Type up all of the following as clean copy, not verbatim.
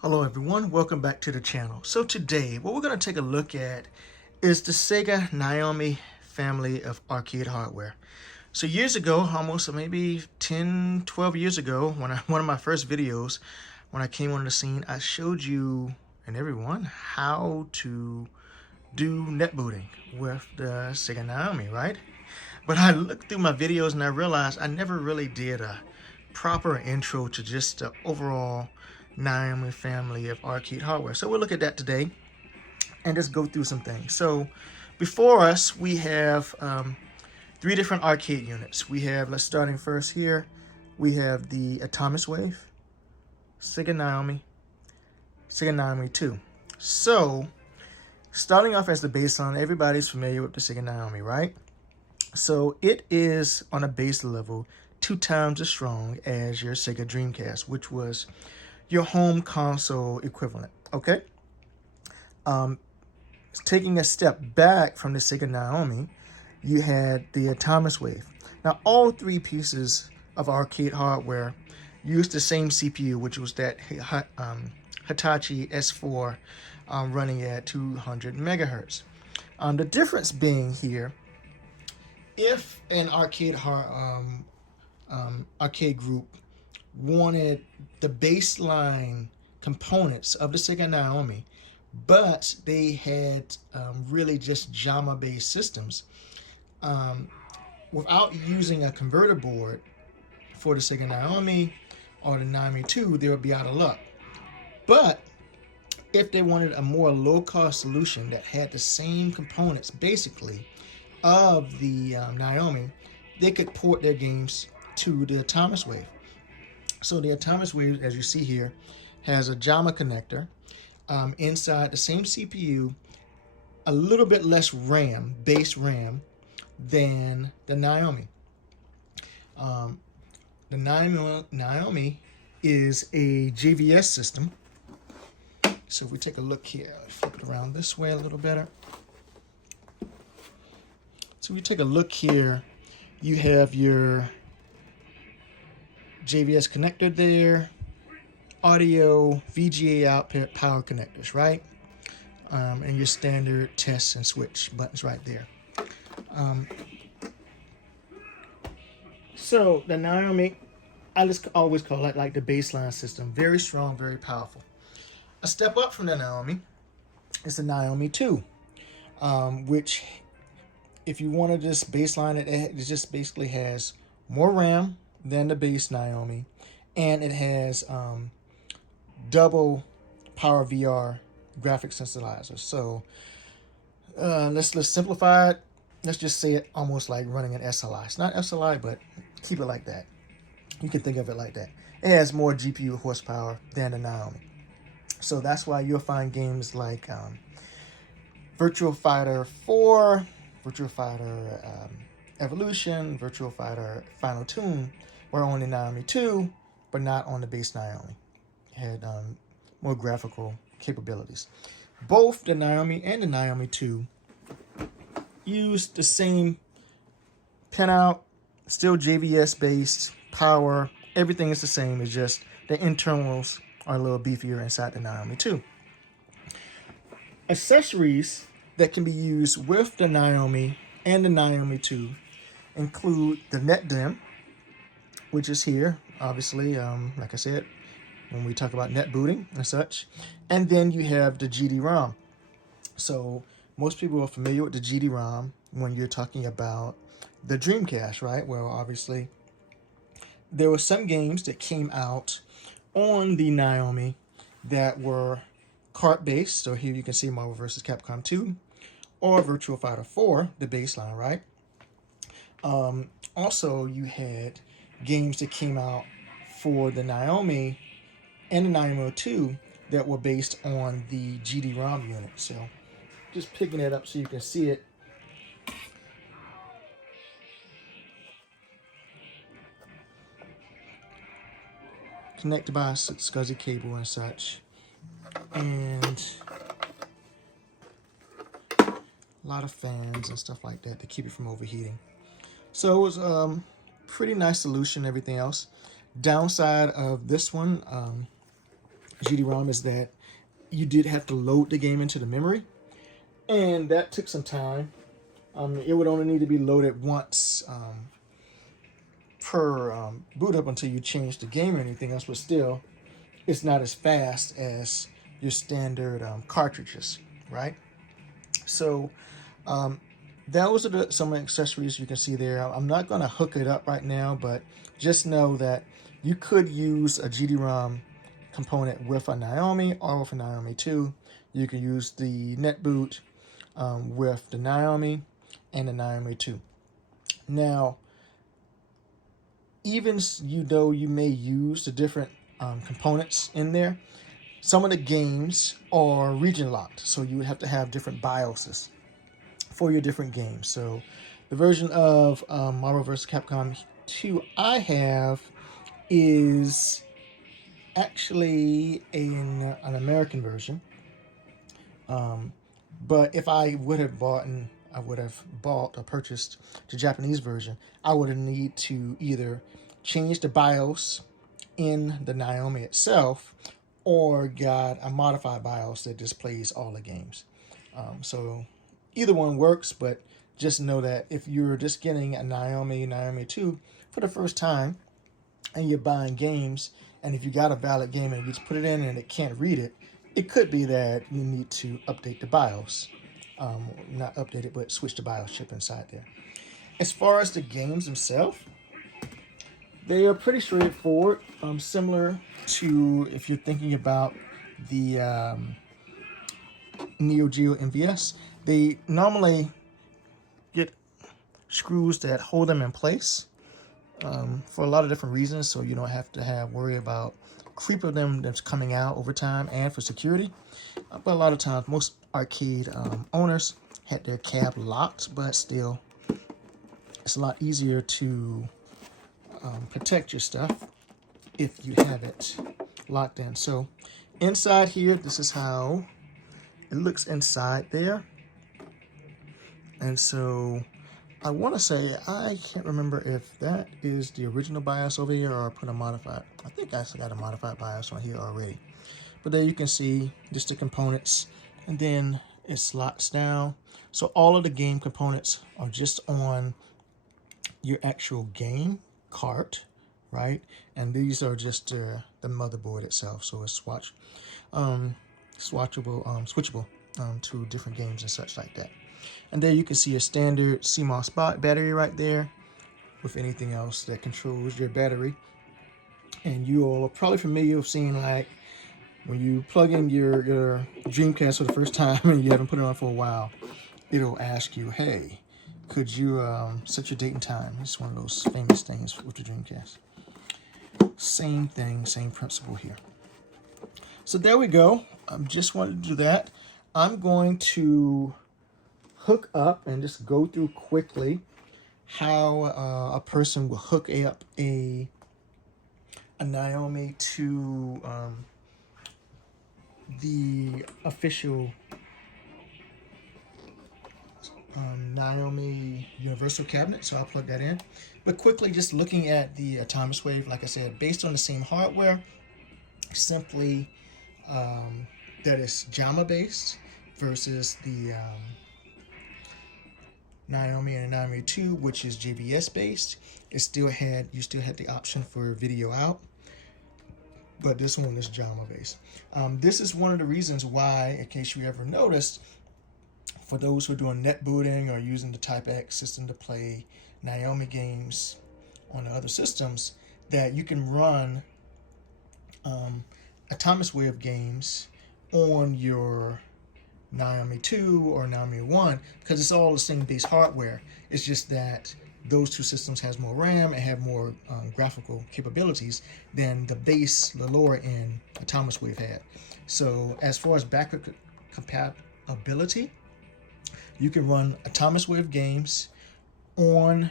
Hello everyone, welcome back to the channel. So today, what we're going to take a look at is the Sega Naomi family of arcade hardware. So years ago, almost maybe 10, 12 years ago, one of my first videos, when I came on the scene, I showed you and everyone how to do net booting with the Sega Naomi, right? But I looked through my videos and I realized I never really did a proper intro to just the overall Naomi family of arcade hardware. So we'll look at that today and just go through some things. So before us, we have three different arcade units. We have, let's starting first here, we have the Atomiswave, Sega Naomi, Sega Naomi 2. So starting off as the baseline, everybody's familiar with the Sega Naomi, right? So it is on a base level 2 times as strong as your Sega Dreamcast, which was your home console equivalent, okay? Taking a step back from the Sega Naomi, you had the Atomiswave. Now, all three pieces of arcade hardware used the same CPU, which was that Hitachi S4 running at 200 megahertz. The difference being here, if an arcade group wanted the baseline components of the Sega Naomi, but they had really just JAMA-based systems, without using a converter board for the Sega Naomi or the Naomi 2, they would be out of luck. But if they wanted a more low-cost solution that had the same components, basically, of the Naomi, they could port their games to the Atomiswave. So the Atomiswave, as you see here, has a JAMA connector inside the same CPU, a little bit less RAM, base RAM, than the Naomi. The Naomi is a JVS system. So if we take a look here, flip it around this way a little better. So we take a look here, you have your JVS connector there, audio, VGA output, power connectors, right? And your standard test and switch buttons right there. So the Naomi, I just always call it like the baseline system. Very strong, very powerful. A step up from the Naomi is the Naomi 2, which, if you want to just baseline it, it just basically has more RAM than the base Naomi, and it has double power VR graphics sensitizer. So let's simplify it. Let's just say it almost like running an SLI. It's not SLI, but keep it like that. You can think of it like that. It has more GPU horsepower than the Naomi. So that's why you'll find games like Virtua Fighter 4, Virtua Fighter Evolution, Virtua Fighter Final Tune were on the Naomi 2, but not on the base Naomi. It had more graphical capabilities. Both the Naomi and the Naomi 2 used the same pinout, still JVS based, power, everything is the same. It's just the internals are a little beefier inside the Naomi 2. Accessories that can be used with the Naomi and the Naomi 2 include the NetDim, which is here, obviously, like I said, when we talk about net booting and such. And then you have the GD-ROM. So most people are familiar with the GD-ROM when you're talking about the Dreamcast, right? Well, obviously, there were some games that came out on the Naomi that were cart-based. So here you can see Marvel vs. Capcom 2 or Virtua Fighter 4, the baseline, right? Also, you had games that came out for the Naomi and the Naomi 2 that were based on the GD-ROM unit. So just picking it up so you can see it. Connected by a SCSI cable and such. And a lot of fans and stuff like that to keep it from overheating. So it was a pretty nice solution, everything else. Downside of this one, GD-ROM is that you did have to load the game into the memory, and that took some time. It would only need to be loaded once per boot up until you change the game or anything else, but still, it's not as fast as your standard cartridges, right? So those are some accessories you can see there. I'm not going to hook it up right now, but just know that you could use a GD-ROM component with a Naomi or with a Naomi 2. You can use the NetBoot with the Naomi and the Naomi 2. Now, even though you may use the different components in there, some of the games are region locked, so you would have to have different BIOSes for your different games. So the version of Marvel vs. Capcom 2 I have is actually an American version. But if I would have bought or purchased the Japanese version, I would have need to either change the BIOS in the Naomi itself, or got a modified BIOS that displays all the games. So either one works, but just know that if you're just getting a Naomi 2 for the first time, and you're buying games, and if you got a valid game and you just put it in and it can't read it, it could be that you need to update the BIOS. Not update it, but switch the BIOS chip inside there. As far as the games themselves, they are pretty straightforward. Similar to if you're thinking about the neo-geo MVS, they normally get screws that hold them in place for a lot of different reasons, so you don't have to worry about creep of them that's coming out over time, and for security. But a lot of times, most arcade owners had their cab locked, but still, it's a lot easier to protect your stuff if you have it locked in. So inside here, this is how it looks inside there. And so I want to say, I can't remember if that is the original BIOS over here or I put a modified. I think I got a modified BIOS on here already. But there you can see just the components, and then it slots down. So all of the game components are just on your actual game cart, right? And these are just the motherboard itself. So it's switchable to different games and such like that. And there you can see a standard CMOS battery right there with anything else that controls your battery. And you all are probably familiar with seeing, like, when you plug in your Dreamcast for the first time and you haven't put it on for a while, it'll ask you, hey, could you set your date and time? It's one of those famous things with the Dreamcast. Same thing, same principle here. So there we go. I just wanted to do that. I'm going to hook up and just go through quickly how a person will hook up a Naomi to the official Naomi Universal cabinet. So I'll plug that in. But quickly, just looking at the Atomiswave, like I said, based on the same hardware, simply that is JAMA based versus the Naomi and Naomi 2, which is JVS based. You still had the option for video out, but this one is JAMA based. This is one of the reasons why, in case you ever noticed, for those who are doing net booting or using the Type X system to play Naomi games on the other systems, that you can run Atomiswave games on your Naomi 2 or Naomi 1, because it's all the same base hardware. It's just that those two systems has more RAM and have more graphical capabilities than the lower end Atomiswave had. So as far as backward compatibility, you can run Atomiswave games on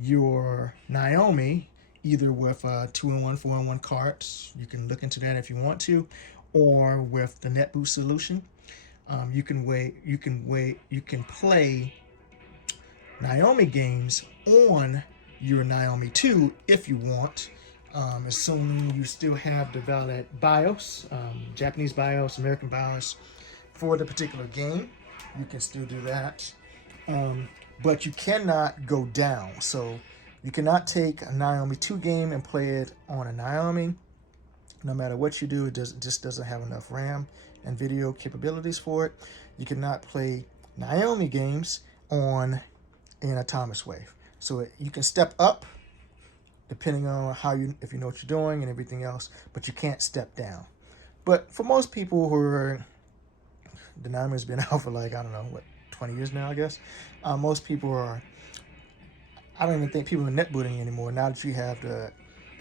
your Naomi, either with 2-in-1, 4-in-1 carts. You can look into that if you want to, or with the NetBoost solution. You can play Naomi games on your Naomi 2 if you want. Assuming you still have the valid BIOS, Japanese BIOS, American BIOS for the particular game, you can still do that. But you cannot go down. So you cannot take a Naomi 2 game and play it on a Naomi. No matter what you do, it just doesn't have enough RAM and video capabilities for it. You cannot play Naomi games on an Atomiswave. So you can step up depending on if you know what you're doing and everything else, but you can't step down. But for most people who are, the Naomi has been out for like, I don't know, what, 20 years now, I guess. Most people are, I don't even think people are net booting anymore. Now that you have the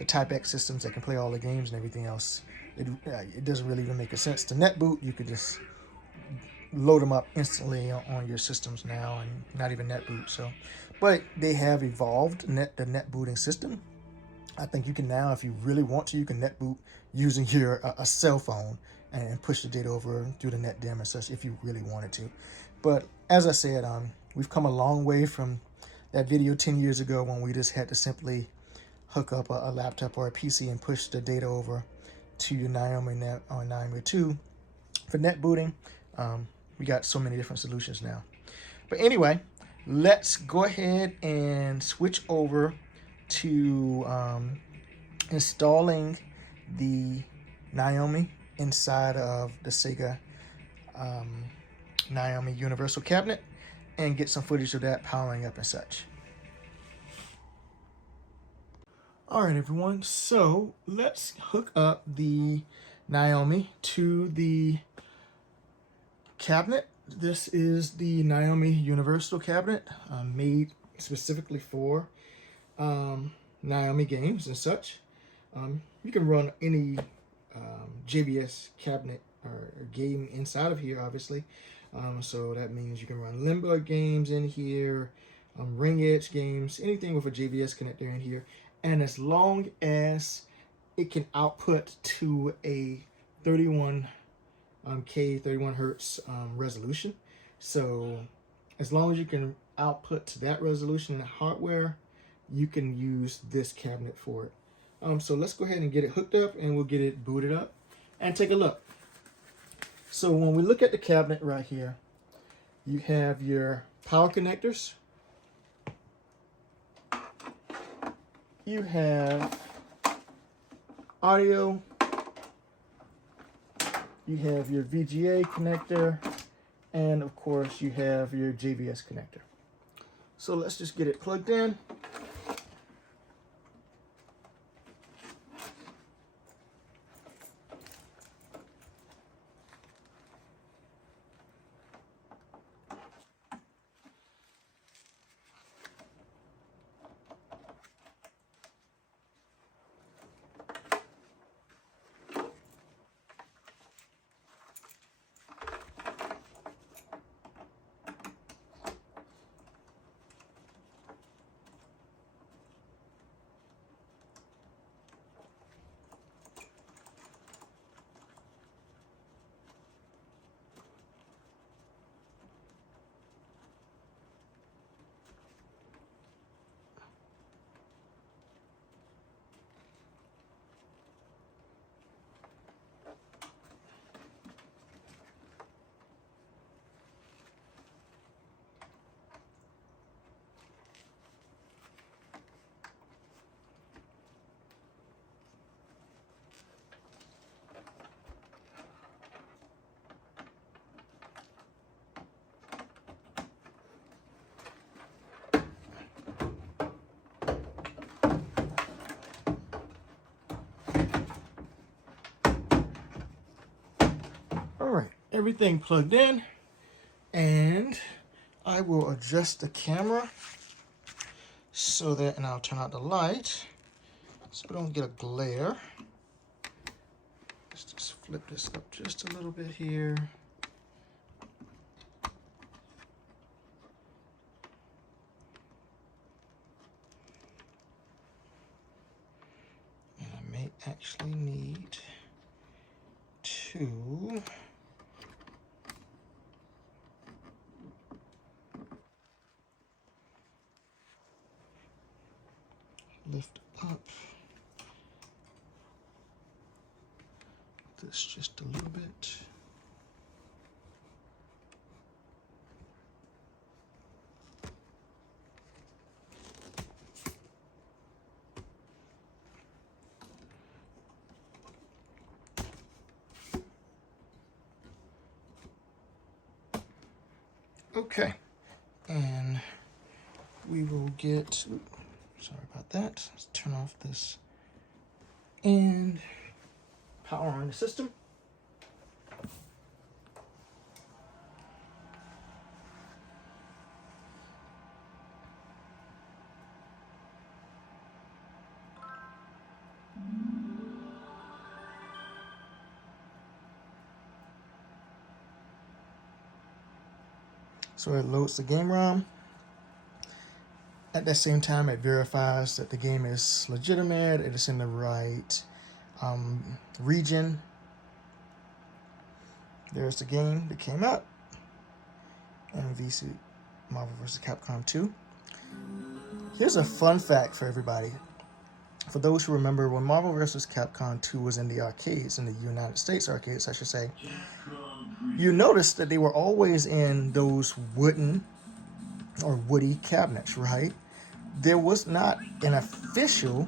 Type X systems that can play all the games and everything else, it doesn't really even make a sense to net boot. You could just load them up instantly on your systems now and not even net boot. So, but they have evolved the net booting system. I think you can now, if you really want to, you can net boot using your a cell phone and push the data over through the NetDim and such if you really wanted to. But as I said, we've come a long way from that video 10 years ago when we just had to simply hook up a laptop or a PC and push the data over to your Naomi net on Naomi 2 for net booting. We got so many different solutions now. But anyway, let's go ahead and switch over to installing the Naomi inside of the Sega Naomi Universal Cabinet and get some footage of that powering up and such. All right, everyone, so let's hook up the Naomi to the cabinet. This is the Naomi Universal Cabinet, made specifically for Naomi games and such. You can run any JVS cabinet or game inside of here, obviously. So that means you can run Limbo games in here, Ring Edge games, anything with a JVS connector in here. And as long as it can output to a 31 hertz resolution. So as long as you can output to that resolution in the hardware, you can use this cabinet for it. So let's go ahead and get it hooked up and we'll get it booted up and take a look. So when we look at the cabinet right here, you have your power connectors. You have audio. You have your VGA connector. And of course, you have your JVS connector. So let's just get it plugged in. All right, everything plugged in, and I will adjust the camera so that, and I'll turn out the light so we don't get a glare. Let's just flip this up just a little bit here. And I may actually need to lift up this just a little bit. Okay, and we will get, sorry about that, let's turn off this and power on the system. So it loads the game ROM. At that same time, it verifies that the game is legitimate, it is in the right region. There's the game that came out, MVS Marvel vs. Capcom 2. Here's a fun fact for everybody. For those who remember, when Marvel vs. Capcom 2 was in the arcades, in the United States arcades, I should say, you noticed that they were always in those wooden or woody cabinets, right? There was not an official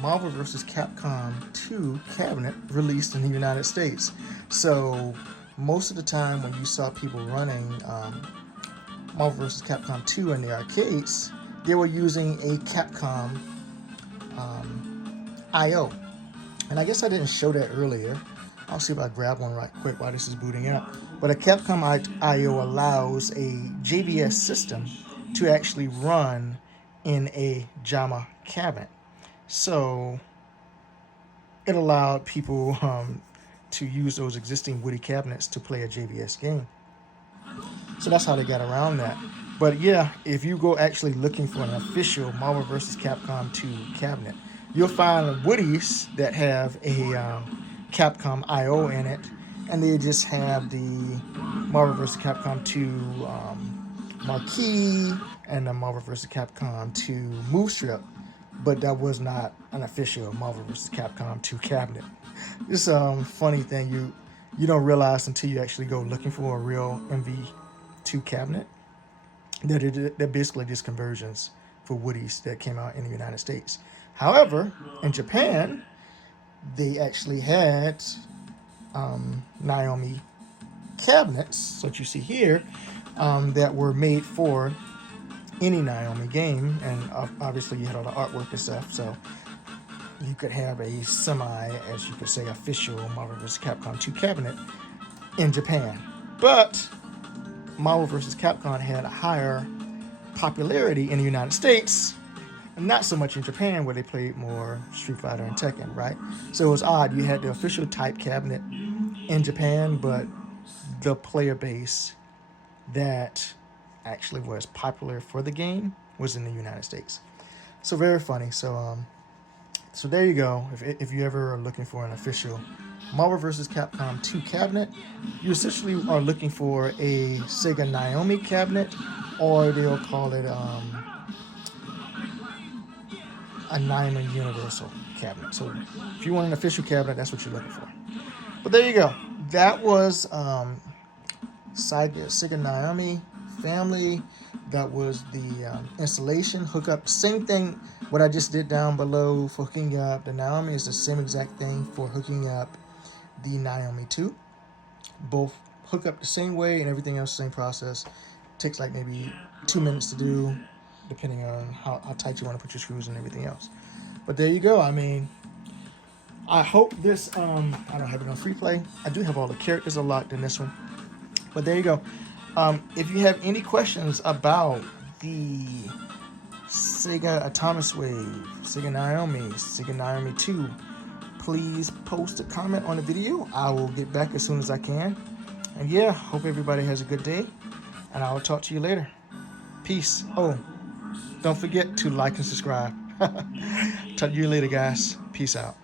Marvel vs. Capcom 2 cabinet released in the United States. So most of the time when you saw people running Marvel vs. Capcom 2 in the arcades, they were using a Capcom I.O. And I guess I didn't show that earlier. I'll see if I grab one right quick while this is booting up. But a Capcom I.O. allows a JVS system to actually run in a JAMA cabinet. So it allowed people to use those existing woody cabinets to play a JVS game. So that's how they got around that. But yeah, if you go actually looking for an official Marvel vs. Capcom 2 cabinet, you'll find woodies that have a Capcom I.O. in it, and they just have the Marvel vs. Capcom 2 marquee and the Marvel vs. Capcom 2 move strip, but that was not an official Marvel vs. Capcom 2 cabinet. This funny thing you don't realize until you actually go looking for a real MV2 cabinet that they're basically just conversions for woodies that came out in the United States. However, in Japan, they actually had Naomi cabinets, that you see here, that were made for any Naomi game, and obviously you had all the artwork and stuff, so you could have a semi, as you could say, official Marvel vs. Capcom 2 cabinet in Japan. But Marvel vs. Capcom had a higher popularity in the United States, and not so much in Japan, where they played more Street Fighter and Tekken, right? So it was odd. You had the official type cabinet in Japan, but the player base that actually was popular for the game was in the United States. So very funny. So so there you go. If you ever are looking for an official Marvel vs. Capcom 2 cabinet, you essentially are looking for a Sega Naomi cabinet, or they'll call it a Naomi Universal cabinet. So if you want an official cabinet, that's what you're looking for. But there you go. That was Sega Naomi family. That was the installation, hookup. Same thing, what I just did down below for hooking up the Naomi is the same exact thing for hooking up the Naomi 2. Both hook up the same way and everything else, same process. Takes like maybe 2 minutes to do, depending on how tight you want to put your screws and everything else. But there you go. I mean, I hope this, I don't have it on free play. I do have all the characters unlocked in this one. But there you go. If you have any questions about the Sega Atomiswave, Sega Naomi 2, please post a comment on the video. I will get back as soon as I can. And yeah, hope everybody has a good day, and I will talk to you later. Peace. Oh, don't forget to like and subscribe. Talk to you later, guys. Peace out.